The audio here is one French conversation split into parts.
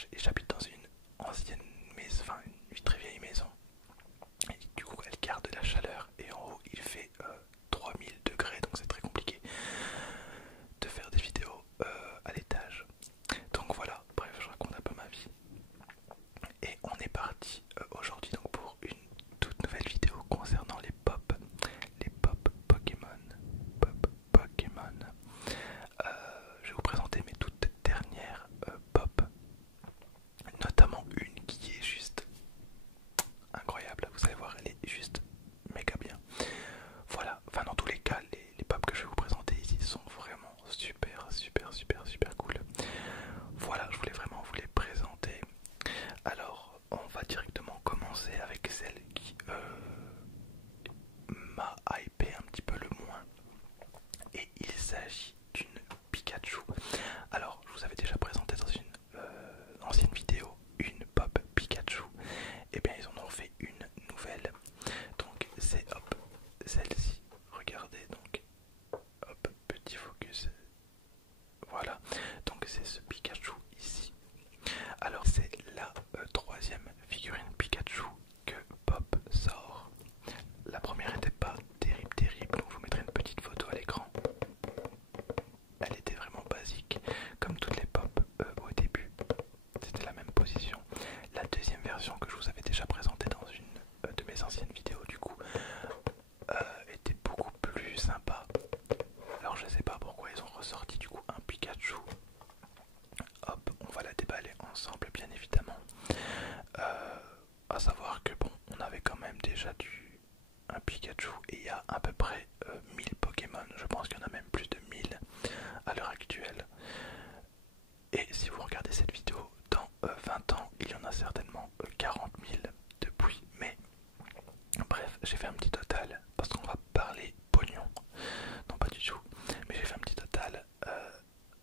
l'étage et j'habite dans une ancienne maison, enfin une très vieille maison. Et du coup elle garde la chaleur et en haut il fait 3000 degrés, donc c'est très compliqué de faire des vidéos à l'étage. Donc voilà, bref, je raconte un peu ma vie. Et on est parti aujourd'hui donc pour une toute nouvelle vidéo concernant les pop Pokémon. Pop Pokémon. Je vais vous présenter mes toutes dernières pop, notamment une qui est juste incroyable. Vous allez voir, elle est juste méga bien. Voilà, enfin dans tous les cas, les pop que je vais vous présenter ici sont vraiment super, super, super, super cool. Voilà, je voulais vraiment vous les présenter. Alors, on va directement commencer avec celle qui m'a hypé un petit peu le moins. Et il s'agit d'une Pikachu. Alors, je vous avais déjà présenté dans une ancienne vidéo une pop Pikachu. Et bien, ils en ont fait une nouvelle. Donc, c'est hop, celle-ci. Regardez, donc, hop, petit focus. Voilà, donc c'est ce Pikachu ici. Alors, c'est la troisième figurine Pikachu que Pop sort. La première était pas terrible, terrible, donc je vous mettrai une petite photo à l'écran. Elle était vraiment basique, comme toutes les pop au début. C'était la même position. La deuxième version que je vous avais déjà présentée dans une de mes anciennes vidéos, du coup, était beaucoup plus sympa. Alors je sais pas pourquoi ils ont ressorti du coup un Pikachu. Hop, on va la déballer ensemble bien évidemment. À savoir que bon, on avait quand même déjà un Pikachu et il y a à peu près 1000 Pokémon. Je pense qu'il y en a même plus de 1000 à l'heure actuelle. Et si vous regardez cette vidéo dans 20 ans, il y en a certainement 40 000 depuis. Mais bref, j'ai fait un petit total parce qu'on va parler pognon. Non, pas du tout. Mais j'ai fait un petit total.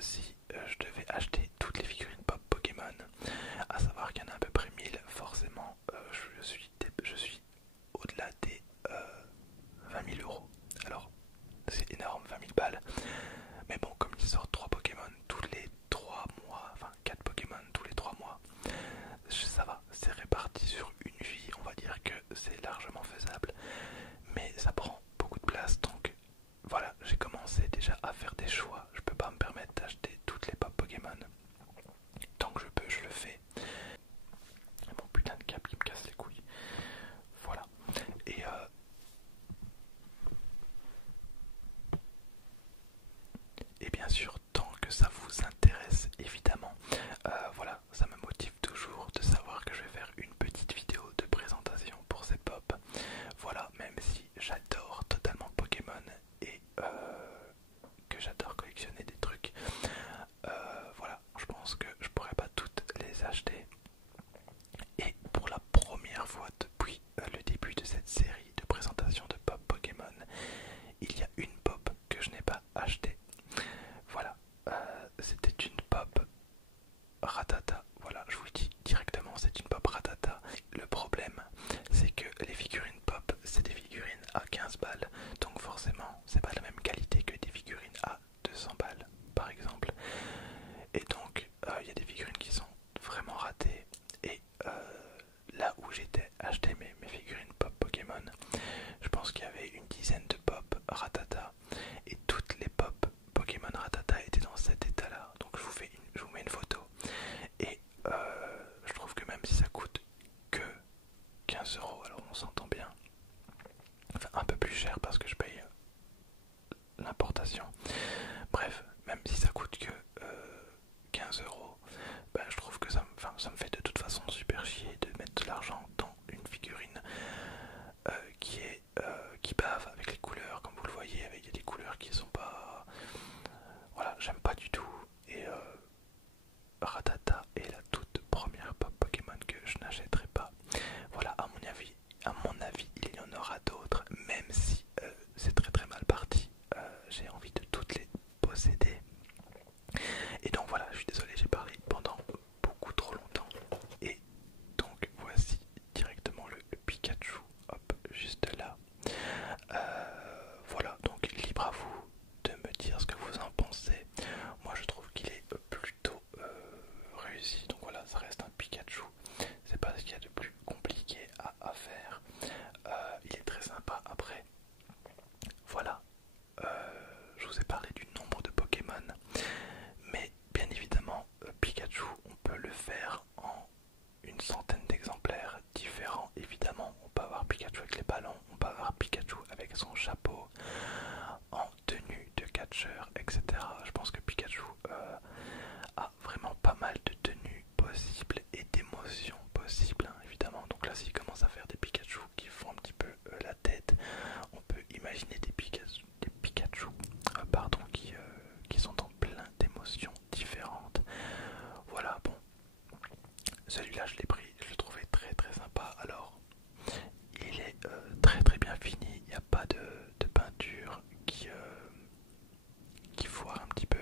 Si je devais acheter toutes les figurines pop Pokémon, à savoir qu'il y en a à peu près 1000, forcément je suis au-delà des 20 000 euros. Alors c'est énorme, 20 000 balles. Mais bon, comme ils sortent 3 Pokémon tous les 3 mois, enfin 4 Pokémon tous les 3 mois, ça va, c'est réparti sur une vie, on va dire que c'est largement faisable. Mais ça prend beaucoup de place, donc voilà, j'ai commencé déjà à faire des choix. Je peux pas me permettre d'acheter toutes les pop Pokémon. Tant que je peux, je le fais. Mon putain de câble qui me casse les couilles. Voilà. Et bien sûr, tant que ça vous intéresse, évidemment, voilà, ça me motive toujours de savoir que je vais faire une petite vidéo de présentation pour ces pop. Voilà, même si j'adore totalement Pokémon et que j'adore collectionner des trucs, voilà, je pense que je pourrais pas toutes les acheter. Et pour la première fois depuis le début de cette série de présentation de pop Pokémon, il y a une pop que je n'ai pas achetée. Voilà, c'était une pop Rattata. Voilà, je vous le dis directement, c'est une pop Rattata. Le problème, c'est que les figurines pop, c'est des figurines à 15 balles. Donc forcément, c'est pas la même qualité que des figurines à 200 balles, par exemple. Et donc, il y a des figurines qui sont vraiment ratées. Et là où j'étais acheté mes figurines pop Pokémon, je pense qu'il y avait une dizaine de pop Rattata. Et toutes les pop Pokémon Rattata étaient dans cet état là. Donc je vous mets une photo. Et je trouve que même si ça coûte que 15 euros, alors on s'entend bien, enfin un peu plus cher parce que je paye l'importation. Bref, même si ça coûte que 15 euros, ben, je trouve que ça me fait de toute façon super chier de mettre de l'argent dans une figurine qui bave avec les couleurs, comme vous le voyez, il y a des couleurs qui sont pas... Voilà, j'aime pas du tout. Et Rattata est la toute première pop Pokémon que je n'achèterai pas. Voilà, à mon avis, il y en aura d'autres, même si c'est très très mal parti. J'ai envie de toutes les posséder. Et donc voilà, je suis désolé, j'ai parlé pendant beaucoup trop longtemps. Et donc voici d'émotions possibles, hein, évidemment. Donc là, s'il commence à faire des Pikachu qui font un petit peu la tête, on peut imaginer des Pikachu pardon, qui sont en plein d'émotions différentes. Voilà, bon, celui-là je l'ai pris, je le trouvais très très sympa. Alors, il est très très bien fini, il n'y a pas de peinture qui foire un petit peu.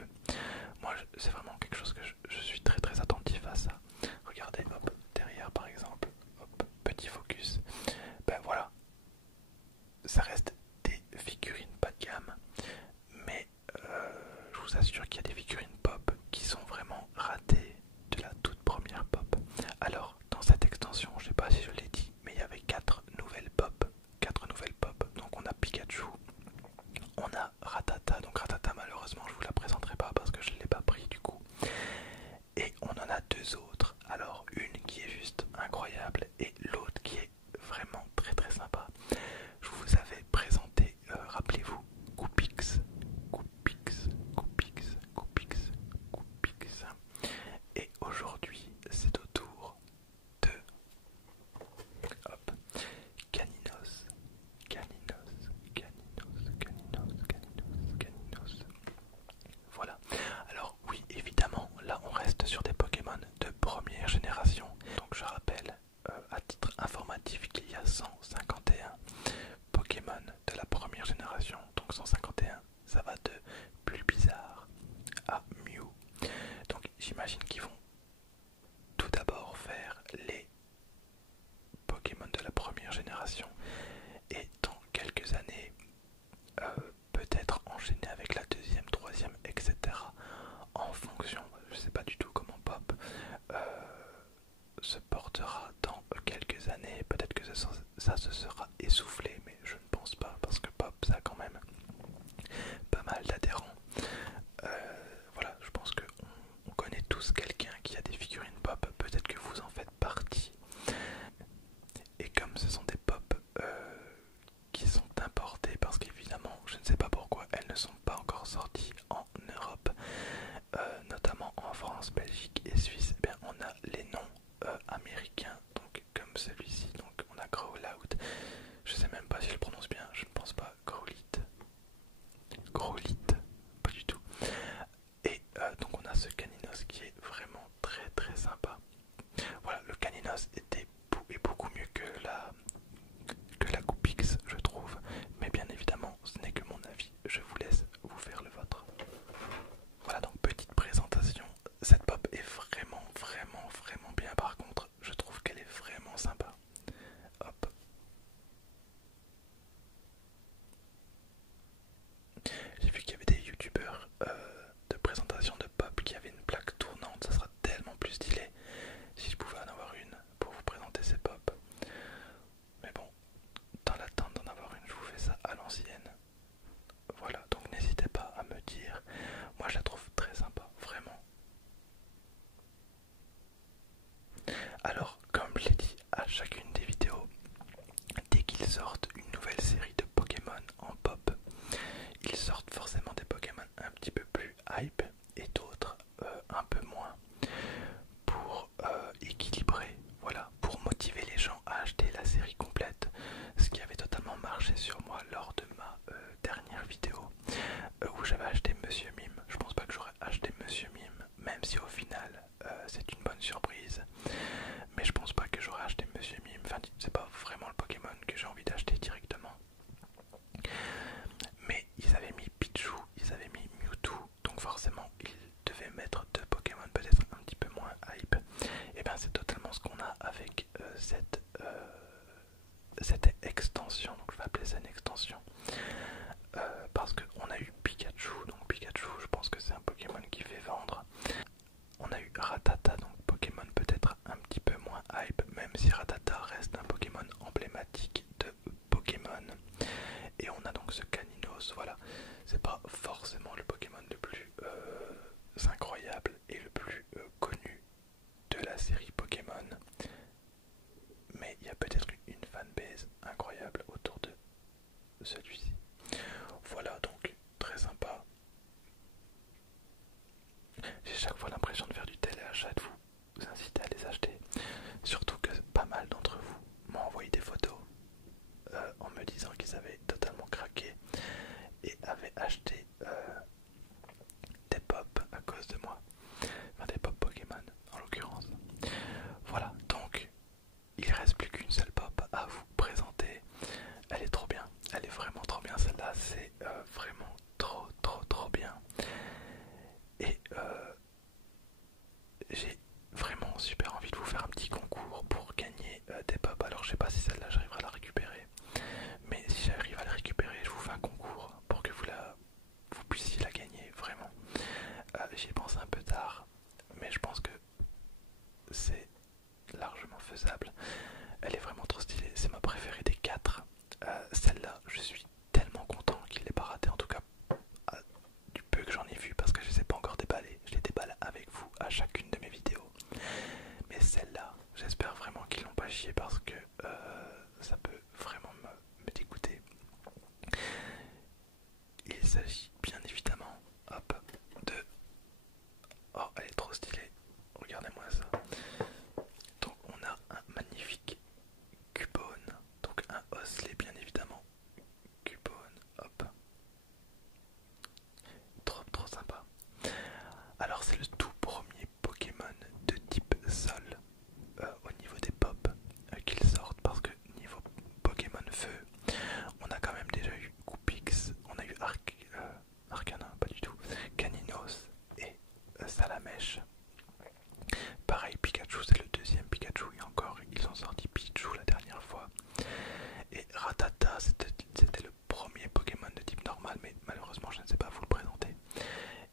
Moi, c'est vraiment quelque chose que je suis très très attentif à ça. Regardez, hop, derrière par exemple, hop, petit focus. Ben voilà, ça reste des figurines pas de gamme, mais je vous assure qu'il y a des figurines pop qui sont vraiment ratées de la toute première pop. Alors, dans cette extension, je sais pas si je l'ai dit, mais il y avait 4 nouvelles pop. 4 nouvelles pop. Donc on a Pikachu, on a Rattata. Donc Rattata, malheureusement, je vous la présenterai pas parce que je ne l'ai pas pris du coup. Et on en a 2 autres. Alors une qui est juste incroyable et l'autre qui est vraiment très très sympa. Je vous avais présenté, rappelez-vous, Coupix, Coupix, Coupix, Coupix, Coupix. Et aujourd'hui, c'est au tour de hop, Caninos, Caninos, Caninos, Caninos, Caninos, Caninos. Voilà. Alors oui, évidemment, là on reste sur des Pokémon de première génération. Donc je rappelle à titre informatif qu'il y a 151 Pokémon de la première génération. Donc 151, ça va de Bulbizarre à Mew. Donc j'imagine qu'ils vont tout d'abord faire les Pokémon de la première génération et dans quelques années peut-être enchaîner avec la deuxième, troisième, etc. En fonction, je sais pas du tout comment Pop se portera dans quelques années. Peut-être que ça se sera essoufflé, mais je ne pense pas parce que Pop ça a quand même pas mal d'adhérents. Voilà, je pense qu'on connaît tous quelqu'un qui a des figurines Pop, peut-être que vous en faites partie. Et comme ce sont des Pop qui sont importées, parce qu'évidemment, je ne sais pas pourquoi elles ne sont pas encore sorties en Europe, notamment en France, Belgique et Suisse, eh bien, on a les noms américains, donc comme celui-ci, donc on a Growlithe, je sais même pas si je le prononce bien, je ne pense pas, Growlithe, pas du tout. Et donc on a ce Caninos qui est vraiment très très sympa. Voilà, le Caninos est beaucoup mieux que la Coupix, je trouve, mais bien évidemment ce n'est que mon avis, je vous laisse vous faire le vôtre. Voilà, donc petite présentation, cette pop est vraiment bien. Par contre, je trouve qu'elle est vraiment sympa. Hop. J'ai vu qu'il y avait des youtubeurs de présentation de pop qui avaient une plaque tournante, ça sera tellement plus stylé si je pouvais en avoir une pour vous présenter ces pop. Mais bon, dans l'attente d'en avoir une, je vous fais ça à l'ancienne. Voilà, donc n'hésitez pas à me dire. Moi je la trouve très sympa, vraiment. Alors, comme je l'ai dit à chacune des vidéos, dès qu'ils sortent une nouvelle série de Pokémon en pop, ils sortent forcément des Pokémon un petit peu plus hype et d'autres un peu moins pour équilibrer, voilà, pour motiver les gens à acheter la série complète, ce qui avait totalement marché sur moi lors de ma dernière vidéo où j'avais acheté Monsieur Mime. Je pense pas que j'aurais acheté Monsieur Mime, même si au final c'est une bonne surprise, mais je pense pas que j'aurais acheté Monsieur Mime. Enfin, c'est pas vraiment le Pokémon que j'ai envie d'acheter directement. Mais ils avaient mis Pichu, ils avaient mis Mewtwo, donc forcément ils devaient mettre 2 Pokémon peut-être un petit peu moins hype. Et bien c'est totalement ce qu'on a avec cette extension, donc je vais appeler ça une extension. Parce qu'on a eu Pikachu, donc Pikachu je pense que c'est un Pokémon qui fait vendre. On a eu Rattata, donc Pokémon peut-être un petit peu moins hype, même si Rattata reste un Pokémon emblématique de Pokémon. Et on a donc ce Caninos, voilà, c'est pas forcément le Pokémon le plus incroyable et le plus connu de la série Pokémon, mais il y a peut-être une fanbase incroyable autour de celui-ci. Voilà, donc très sympa. J'ai chaque fois l'impression de faire du téléachat, de vous inciter à les acheter. chier parce que ça peut vraiment me dégoûter. Il s'agit bien évidemment, hop, de... Oh, elle est trop stylée, regardez-moi ça. Donc on a un magnifique Cubone, donc un Osley bien évidemment. Cubone, hop. Trop sympa. Alors c'est le tout premier Pokémon de type sol au niveau des pop qu'ils sortent, parce que niveau Pokémon feu, on a quand même déjà eu Coupix, on a eu Arcana, pas du tout, Caninos et Salamèche. Pareil, Pikachu, c'est le deuxième Pikachu, et encore, ils ont sorti Pichu la dernière fois. Et Rattata, c'était le premier Pokémon de type normal, mais malheureusement, je ne sais pas vous le présenter.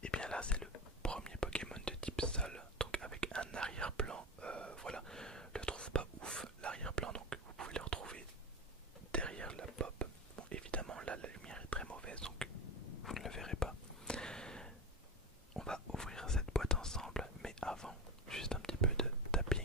Et bien là, c'est le premier Pokémon de type sol, donc avec un arrière-plan. Voilà, je le trouve pas ouf, l'arrière-plan, donc vous pouvez le retrouver derrière la pop. Bon, évidemment, là, la lumière est très mauvaise, donc vous ne le verrez pas. On va ouvrir cette boîte ensemble, mais avant, juste un petit peu de tapping.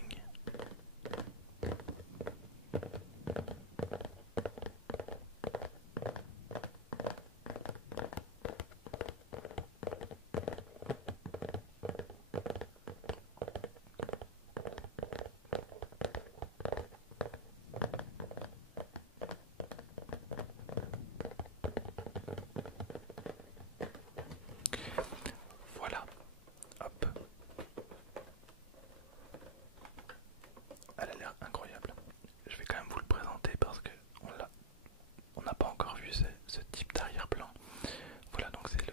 Voilà, hop. Elle a l'air incroyable. Je vais quand même vous le présenter parce que on n'a pas encore vu ce type d'arrière-plan. Voilà, donc c'est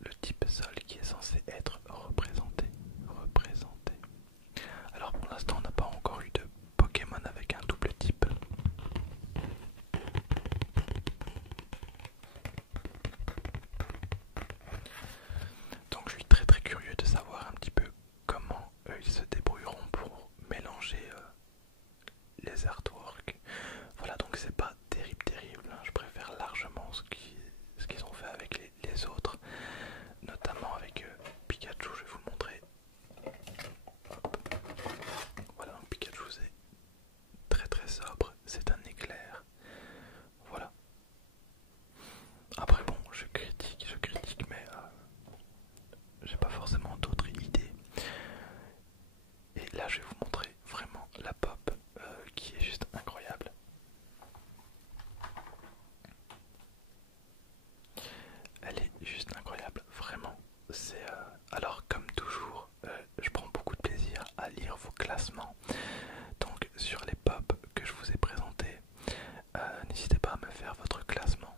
le type sol qui est censé être représenté. Alors pour l'instant, on n'a pas encore eu de Pokémon avec un double type. Donc je suis très curieux de savoir un petit peu comment ils se débrouilleront pour mélanger les artworks. Voilà, donc c'est pas terrible, hein. Je préfère largement ce qu'ils ont fait avec les autres, notamment avec Pikachu. Je vais vous le montrer. Hop. Voilà, donc Pikachu c'est très sobre, c'est un éclair. Voilà. Après bon, je critique, mais j'ai pas forcément d'autres idées. Et là je vais vous montrer vraiment la pop qui est juste incroyable. Elle est juste incroyable, vraiment. C'est alors comme toujours, je prends beaucoup de plaisir à lire vos classements. Donc sur les pop que je vous ai présentés, n'hésitez pas à me faire votre classement.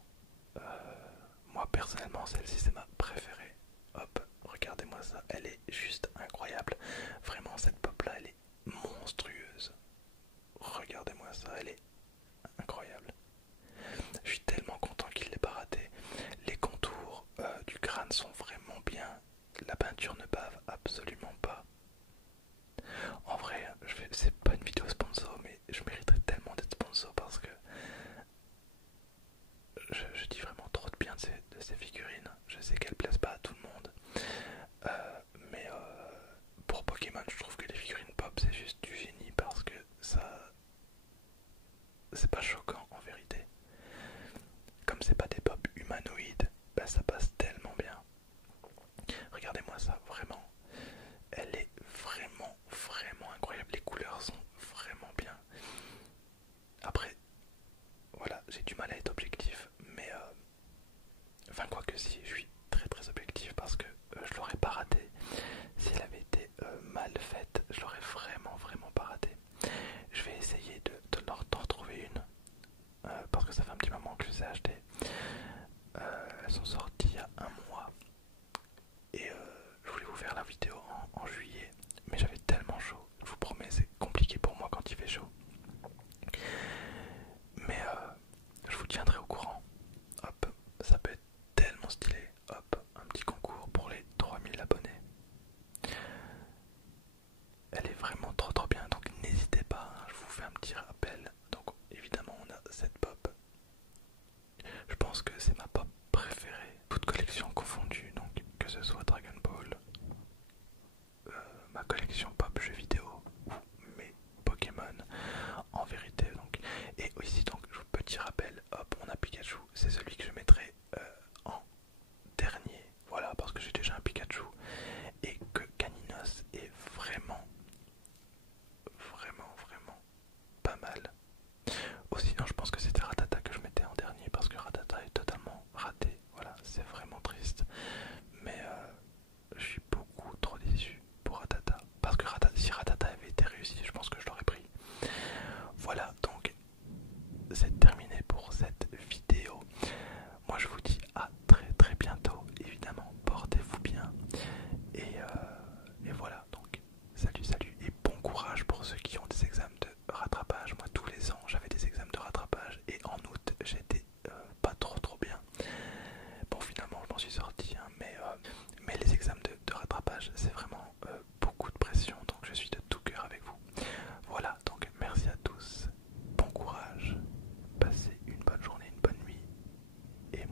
Moi personnellement, celle-ci c'est ma préférée. Hop, regardez-moi ça, elle est juste incroyable. Vraiment, cette pop là, elle est monstrueuse. Regardez-moi ça, elle est incroyable. Je suis tellement content qu'il ne l'ait pas raté. Les contours du crâne sont vraiment bien. La peinture ne bave absolument pas. En vrai, c'est pas une vidéo sponsor, mais je mériterais tellement d'être sponsor parce que je dis vraiment trop de bien de ces figurines. Je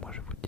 moi je vous dis